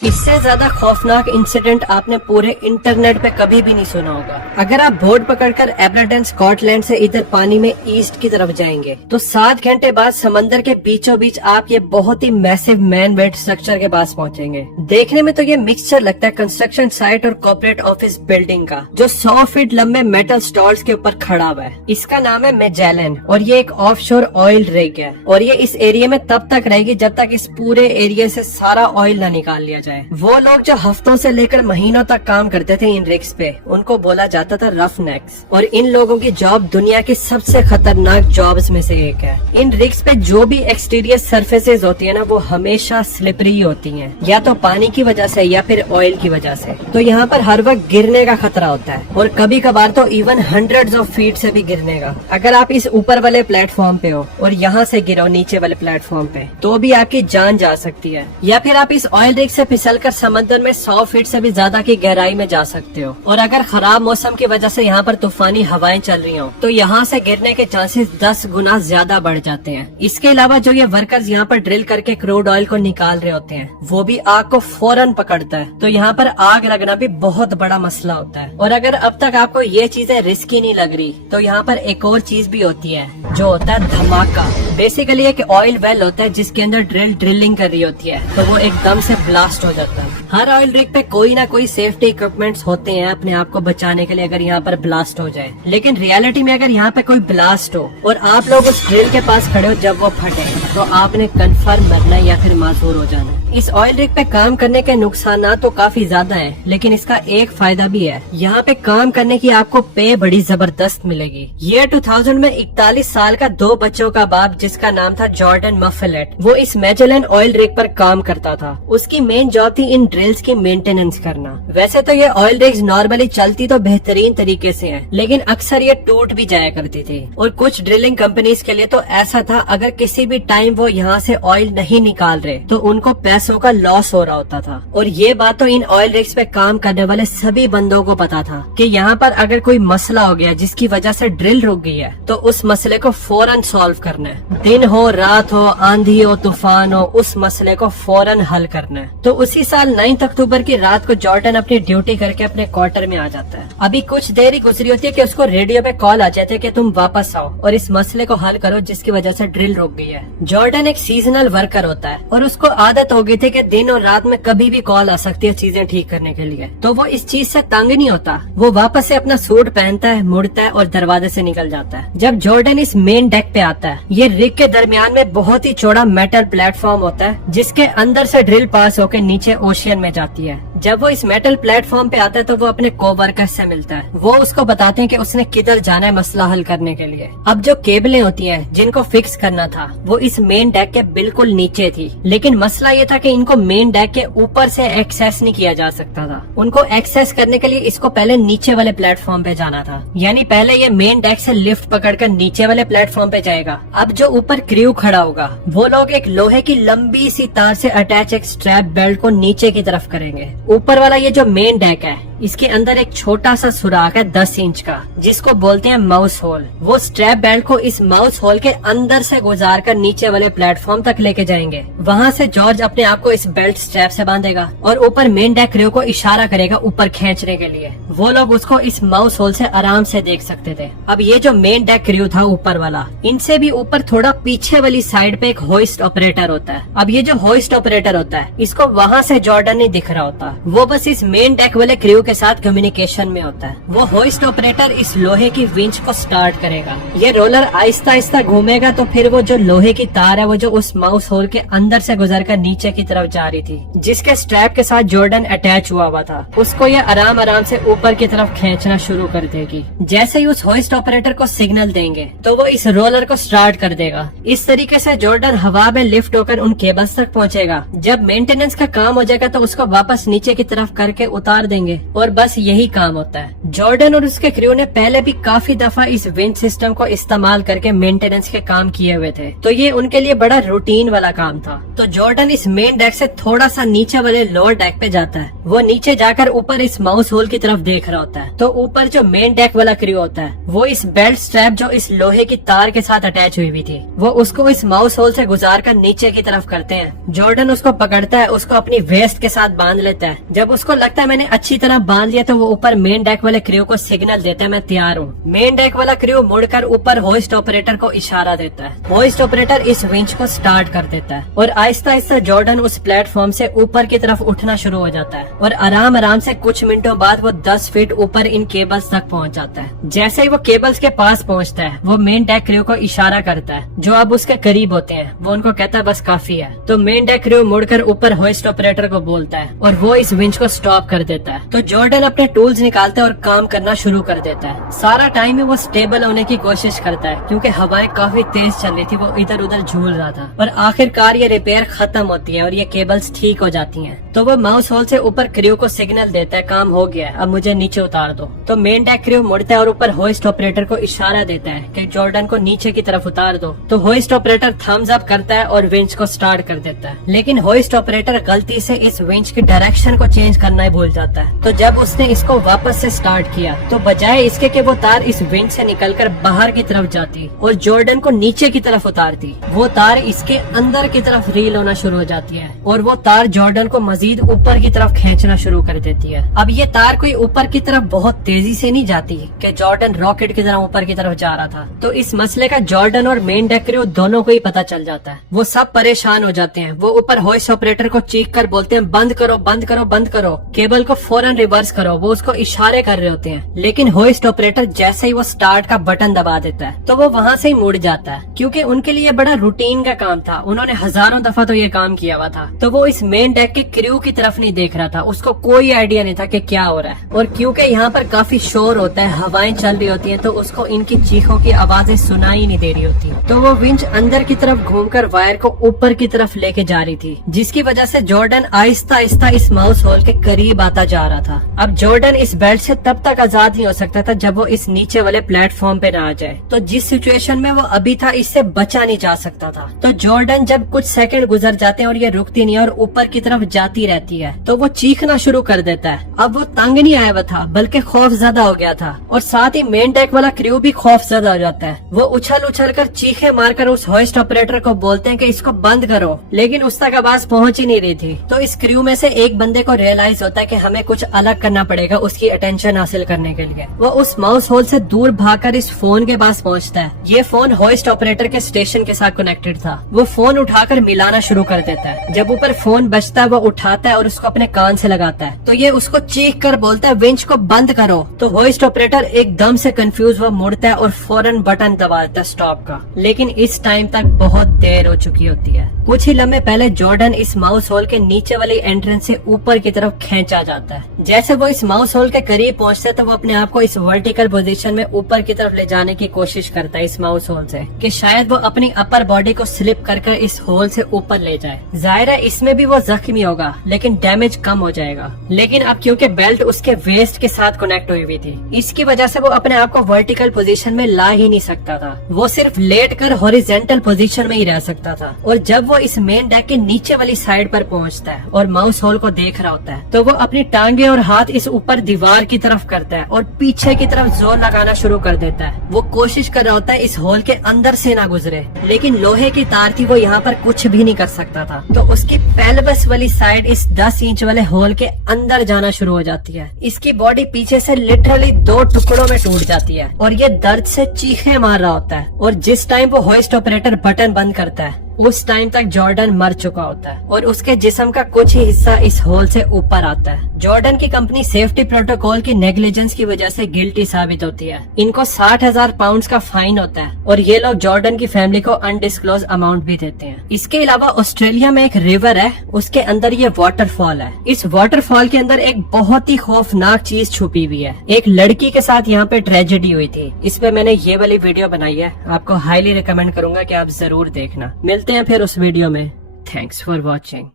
इससे ज्यादा खौफनाक इंसिडेंट आपने पूरे इंटरनेट पे कभी भी नहीं सुना होगा। अगर आप बोट पकड़कर एब्रडन स्कॉटलैंड से इधर पानी में ईस्ट की तरफ जाएंगे तो 7 घंटे बाद समंदर के बीचों बीच आप ये बहुत ही मैसिव मैन मेड स्ट्रक्चर के पास पहुंचेंगे। देखने में तो ये मिक्सचर लगता है कंस्ट्रक्शन साइट और कॉर्पोरेट ऑफिस बिल्डिंग का, जो 100 फीट लंबे मेटल स्टॉल्स के ऊपर खड़ा हुआ है। इसका नाम है मैजेलन और ये एक ऑफशोर ऑयल रिग है और ये इस एरिया में तब तक रहेगी जब तक इस पूरे एरिया से सारा ऑयल न निकाल लिया जाए। वो लोग जो हफ्तों से लेकर महीनों तक काम करते थे इन रिग्स पे, उनको बोला जाता था रफ नेक्स, और इन लोगों की जॉब दुनिया की सबसे खतरनाक जॉब्स में से एक है। इन रिग्स पे जो भी एक्सटीरियर सरफेसेस होती है ना, वो हमेशा स्लिपरी होती हैं, या तो पानी की वजह से या फिर ऑयल की वजह से। तो यहाँ पर हर वक्त गिरने का खतरा होता है और कभी कभार तो इवन हंड्रेड्स ऑफ फीट से भी गिरने का। अगर आप इस ऊपर वाले प्लेटफॉर्म पे हो और यहाँ से गिरो नीचे वाले प्लेटफॉर्म पे, तो भी आपकी जान जा सकती है। या फिर आप इस ऑयल रिग से फिसलकर समंदर में 100 फीट से भी ज्यादा की गहराई में जा सकते हो। और अगर खराब मौसम की वजह से यहाँ पर तूफानी हवाएं चल रही हो तो यहाँ से गिरने के चांसेस 10 गुना ज्यादा बढ़ जाते हैं। इसके अलावा जो ये वर्कर्स यहाँ पर ड्रिल करके क्रूड ऑयल को निकाल रहे होते हैं, वो भी आग को फौरन पकड़ता है, तो यहाँ पर आग लगना भी बहुत बड़ा मसला होता है। और अगर अब तक आपको ये चीजें रिस्की नहीं लग रही, तो यहाँ पर एक और चीज भी होती है जो होता है धमाका। बेसिकली एक ऑयल वेल होता है जिसके अंदर ड्रिलिंग कर रही होती है, तो वो एकदम से ब्लास्ट हो जाता है। हर ऑयल रिग पे कोई ना कोई सेफ्टी इक्विपमेंट्स होते हैं अपने आप को बचाने के लिए अगर यहाँ पर ब्लास्ट हो जाए। लेकिन रियलिटी में अगर यहाँ पे कोई ब्लास्ट हो और आप लोग उस ड्रिल के पास खड़े हो जब वो फटे, तो आपने कंफर्म मरना या फिर मासूर हो जाना। इस ऑयल रिग पे काम करने के नुकसान तो काफी ज्यादा हैं, लेकिन इसका एक फायदा भी है। यहाँ पे काम करने की आपको पे बड़ी जबरदस्त मिलेगी। ये 2000 में 41 साल का 2 बच्चों का बाप, जिसका नाम था जॉर्डन मफेलेट, वो इस मैजेलन ऑयल रिग पर काम करता था। उसकी मेन जॉब थी इन ड्रिल्स की मेंटेनेंस करना। वैसे तो ये ऑयल रिग्स नॉर्मली चलती तो बेहतरीन तरीके से है, लेकिन अक्सर ये टूट भी जाया करती थी। और कुछ ड्रिलिंग कंपनीज के लिए तो ऐसा था, अगर किसी भी टाइम वो यहाँ से ऑयल नहीं निकाल रहे तो उनको पैसों का लॉस हो रहा होता था। और ये बात तो इन ऑयल रिग्स पे काम करने वाले सभी बंदों को पता था कि यहाँ पर अगर कोई मसला हो गया जिसकी वजह से ड्रिल रुक गई है, तो उस मसले को फौरन सॉल्व करना है। दिन हो, रात हो, आंधी हो, तूफान हो, उस मसले को फौरन हल करना है। तो उसी साल 9 अक्टूबर की रात को जॉर्डन अपनी ड्यूटी करके अपने क्वार्टर में आ जाता है। अभी कुछ देर ही गुजरी होती है कि उसको रेडियो पे कॉल आ जाती है कि तुम वापस आओ और इस मसले को हल करो जिसकी वजह से ड्रिल रुक गई है। जॉर्डन एक सीजनल वर्कर होता है और उसको आदत हो गई थी कि दिन और रात में कभी भी कॉल आ सकती है चीजें ठीक करने के लिए। तो वो इस चीज से तंग नहीं होता। वो वापस से अपना सूट पहनता है, मुड़ता है और दरवाजे से निकल जाता है। जब जॉर्डन इस मेन डेक पे आता है, ये रिग के दरमियान में बहुत ही चौड़ा मेटल प्लेटफॉर्म होता है जिसके अंदर से ड्रिल पास होकर नीचे ओशियन में जाती है। जब वो इस मेटल प्लेटफॉर्म पे आता है तो वो अपने कोवर्कर से मिलता है। वो उसको बताते हैं कि उसने किधर जाना है मसला हल करने के लिए। अब जो केबलें होती हैं जिनको फिक्स करना था, वो इस मेन डेक के बिल्कुल नीचे थी, लेकिन मसला ये था कि इनको मेन डेक के ऊपर से एक्सेस नहीं किया जा सकता था। उनको एक्सेस करने के लिए इसको पहले नीचे वाले प्लेटफॉर्म पे जाना था। यानी पहले ये मेन डेक से लिफ्ट पकड़कर नीचे वाले प्लेटफॉर्म पे जाएगा। अब जो ऊपर क्रू खड़ा होगा, वो लोग एक लोहे की लंबी सी तार से अटैच एक स्ट्रैप बेल्ट को नीचे की तरफ करेंगे। ऊपर वाला ये जो मेन डेक है, इसके अंदर एक छोटा सा सुराख है 10 इंच का, जिसको बोलते हैं माउस होल। वो स्ट्रैप बेल्ट को इस माउस होल के अंदर से गुजार कर नीचे वाले प्लेटफॉर्म तक लेके जाएंगे। वहाँ से जॉर्ज अपने आप को इस बेल्ट स्ट्रैप से बांधेगा और ऊपर मेन डेक क्रू को इशारा करेगा ऊपर खींचने के लिए। वो लोग उसको इस माउस होल से आराम से देख सकते थे। अब ये जो मेन डेक क्रू था ऊपर वाला, इनसे भी ऊपर थोड़ा पीछे वाली साइड पे एक होइस्ट ऑपरेटर होता है। अब ये जो होइस्ट ऑपरेटर होता है, इसको वहाँ से जॉर्डन नहीं दिख रहा होता, वो बस इस मेन डेक वाले क्रू के साथ कम्युनिकेशन में होता है। वो होइस्ट ऑपरेटर इस लोहे की विंच को स्टार्ट करेगा। ये रोलर आहिस्ता आहिस्ता घूमेगा, तो फिर वो जो लोहे की तार है वो जो उस माउस होल के अंदर से गुजरकर नीचे की तरफ जा रही थी, जिसके स्ट्रैप के साथ जॉर्डन अटैच हुआ था, उसको ये आराम आराम से ऊपर की तरफ खींचना शुरू कर देगी। जैसे ही उस होइस्ट ऑपरेटर को सिग्नल देंगे तो वो इस रोलर को स्टार्ट कर देगा। इस तरीके से जॉर्डन हवा में लिफ्ट होकर उन केबल्स तक पहुँचेगा। जब मेंटेनेंस का काम हो जाएगा तो उसको वापस नीचे की तरफ करके उतार देंगे और बस यही काम होता है। जॉर्डन और उसके क्रू ने पहले भी काफी दफा इस विंच सिस्टम को इस्तेमाल करके मेंटेनेंस के काम किए हुए थे, तो ये उनके लिए बड़ा रूटीन वाला काम था। तो जॉर्डन इस मेन डेक से थोड़ा सा नीचे वाले लोअर डेक पे जाता है। वो नीचे जाकर ऊपर इस माउस होल की तरफ देख रहा होता है। तो ऊपर जो मेन डेक वाला क्रू होता है वो इस बेल्ट स्ट्रैप जो इस लोहे की तार के साथ अटैच हुई थी वो उसको इस माउस होल से गुजार कर नीचे की तरफ करते हैं। जॉर्डन उसको पकड़ता है, उसको अपनी वेस्ट के साथ बांध लेता है। जब उसको लगता है मैंने अच्छी तरह बांध लिया तो वो ऊपर मेन डेक वाले क्रू को सिग्नल देता है मैं तैयार हूँ। मेन डेक वाला क्रू मुड़कर ऊपर होइस्ट ऑपरेटर को इशारा देता है। होइस्ट ऑपरेटर इस विंच को स्टार्ट कर देता है और आहिस्ता आहिस्ता जॉर्डन उस प्लेटफॉर्म से ऊपर की तरफ उठना शुरू हो जाता है और आराम आराम से कुछ मिनटों बाद वो 10 फीट ऊपर इन केबल्स तक पहुंच जाता है। जैसे ही वो केबल्स के पास पहुंचता है वो मेन डेक क्रू को इशारा करता है। जो अब उसके करीब होते हैं वो उनको कहता है बस काफी है। तो मेन डेक क्रू मुड़कर ऊपर होइस्ट ऑपरेटर को बोलता है और वो इस विंच को स्टॉप कर देता है। तो जॉर्डन अपने टूल्स निकालता है और काम करना शुरू कर देता है। सारा टाइम में वो स्टेबल होने की कोशिश करता है क्योंकि हवाएं काफी तेज चल रही थी, वो इधर उधर झूल रहा था। और आखिरकार ये रिपेयर खत्म होती है और ये केबल्स ठीक हो जाती हैं। तो वो माउस होल से ऊपर क्रू को सिग्नल देता है काम हो गया है, अब मुझे नीचे उतार दो। तो मेन डेक क्रू मुड़ता है और ऊपर होइस्ट ऑपरेटर को इशारा देता है कि जॉर्डन को नीचे की तरफ उतार दो। तो होइस्ट ऑपरेटर थम्स अप करता है और विंच को स्टार्ट कर देता है। लेकिन होइस्ट ऑपरेटर गलती से इस विंच की डायरेक्शन को चेंज करना ही भूल जाता है। तो जब उसने इसको वापस से स्टार्ट किया तो बजाय इसके कि वो तार इस विंच से निकलकर बाहर की तरफ जाती और जॉर्डन को नीचे की तरफ उतारती, वो तार इसके अंदर की तरफ रील होना शुरू हो जाती है और वो तार जॉर्डन को मजीद ऊपर की तरफ खींचना शुरू कर देती है। अब ये तार कोई ऊपर की तरफ बहुत तेजी से नहीं जाती कि जॉर्डन रॉकेट की तरह ऊपर की तरफ जा रहा था। तो इस मसले का जॉर्डन और मेन डेक क्रू दोनों को ही पता चल जाता है। वो सब परेशान हो जाते हैं। वो ऊपर होइस्ट ऑपरेटर को चीख कर बोलते हैं बंद करो बंद करो बंद करो, केबल को फौरन रिवर्स करो। वो उसको इशारे कर रहे होते हैं लेकिन होइस्ट ऑपरेटर जैसे ही वो स्टार्ट का बटन दबा देता है तो वो वहाँ से ही मुड़ जाता है क्योंकि उनके लिए बड़ा रूटीन का काम था। उन्होंने हजारों दफा तो ये काम किया हुआ था। तो वो इस मेन डेक के क्रू की तरफ नहीं देख रहा था, उसको कोई आइडिया नहीं था कि क्या हो रहा है। और क्योंकि यहाँ पर काफी शोर होता है, हवाएं चल रही होती है, तो उसको इनकी चीखों की आवाजें सुनाई नहीं दे रही होती। तो वो विंच अंदर की तरफ घूमकर वायर को ऊपर की तरफ लेके जा रही थी जिसकी वजह से जॉर्डन आहिस्ता आहिस्ता इस माउस होल के करीब आता जा रहा था। अब जॉर्डन इस बेल्ट से तब तक आजाद नहीं हो सकता था जब वो इस नीचे वाले प्लेटफॉर्म पे ना आ जाए। तो जिस सिचुएशन में वो अभी था इससे बचा नहीं जा सकता था। तो जॉर्डन जब कुछ सेकंड गुजर जाते हैं और ये रुकती नहीं और ऊपर की तरफ जाती रहती है तो वो चीखना शुरू कर देता है। अब वो तंग नहीं आया हुआ था बल्कि खौफजदा हो गया था और साथ ही मेन डेक वाला क्रू भी खौफजदा हो जाता है। वो उछल उछल कर चीखे मारकर उस होइस्ट ऑपरेटर को बोलते हैं कि इसको बंद करो, लेकिन उस तक आवाज पहुंच ही नहीं रही थी। तो इस क्रू में से एक बंदे को रियलाइज होता है कि हमें कुछ अलग करना पड़ेगा उसकी अटेंशन हासिल करने के लिए। वो उस माउस होल से दूर भागकर इस फोन के पास पहुंचता है। ये फोन होइस्ट ऑपरेटर के स्टेशन के साथ कनेक्टेड था। वो फोन उठाकर मिलाना शुरू कर देता है। जब ऊपर फोन बजता है वो उठाता है और उसको अपने कान से लगाता है। तो ये उसको चीख कर बोलता है विंच को बंद करो। तो होइस्ट ऑपरेटर एकदम से कंफ्यूज हुआ मुड़ता है और फौरन बटन दबा देता है स्टॉप का। लेकिन इस टाइम तक बहुत देर हो चुकी होती है। कुछ ही लम्हे पहले जॉर्डन इस माउस होल के नीचे वाली एंट्रेंस से ऊपर की तरफ खींचा जाता है। जैसे वो इस माउस होल के करीब पहुंचता है तो वो अपने आप को इस वर्टिकल पोजीशन में ऊपर की तरफ ले जाने की कोशिश करता है इस माउस होल से कि शायद वो अपनी अपर बॉडी को स्लिप कर इस होल से ऊपर ले जाए। जाहिर है इसमें भी वो जख्मी होगा लेकिन डैमेज कम हो जाएगा। लेकिन अब क्योंकि बेल्ट उसके वेस्ट के साथ कनेक्ट हुई हुई थी इसकी वजह से वो अपने आप को वर्टिकल पोजीशन में ला ही नहीं सकता था। वो सिर्फ लेट कर हॉरिजॉन्टल पोजीशन में ही रह सकता था। और जब वो इस मेन डेक के नीचे वाली साइड पर पहुंचता है और माउस होल को देख रहा होता है तो वो अपनी टांगे और हाथ इस ऊपर दीवार की तरफ करता है और पीछे की तरफ जोर लगाना शुरू कर देता है। वो कोशिश कर रहा होता है इस होल के अंदर से ना गुजरे, लेकिन लोहे की तार थी, वो यहाँ पर कुछ भी नहीं कर सकता था। तो उसकी पेल्विस वाली साइड इस 10 इंच वाले होल के अंदर जाना शुरू हो जाती है। इसकी बॉडी पीछे से लिटरली 2 टुकड़ों में टूट जाती है और ये दर्द से चीखे मार रहा होता है। और जिस टाइम वो होइस्ट ऑपरेटर बटन बंद करता है उस टाइम तक जॉर्डन मर चुका होता है और उसके जिस्म का कुछ ही हिस्सा इस होल से ऊपर आता है। जॉर्डन की कंपनी सेफ्टी प्रोटोकॉल की नेग्लिजेंस की वजह से गिल्टी साबित होती है। इनको 60,000 पाउंड का फाइन होता है और ये लोग जॉर्डन की फैमिली को अनडिस्क्लोज अमाउंट भी देते हैं। इसके अलावा ऑस्ट्रेलिया में एक रिवर है, उसके अंदर ये वाटरफॉल है। इस वाटरफॉल के अंदर एक बहुत ही खौफनाक चीज छुपी हुई है। एक लड़की के साथ यहाँ पे ट्रेजेडी हुई थी। इस पे मैंने ये वाली वीडियो बनाई है, आपको हाईली रिकमेंड करूंगा कि आप जरूर देखना। मिलते हैं फिर उस वीडियो में। Thanks for watching.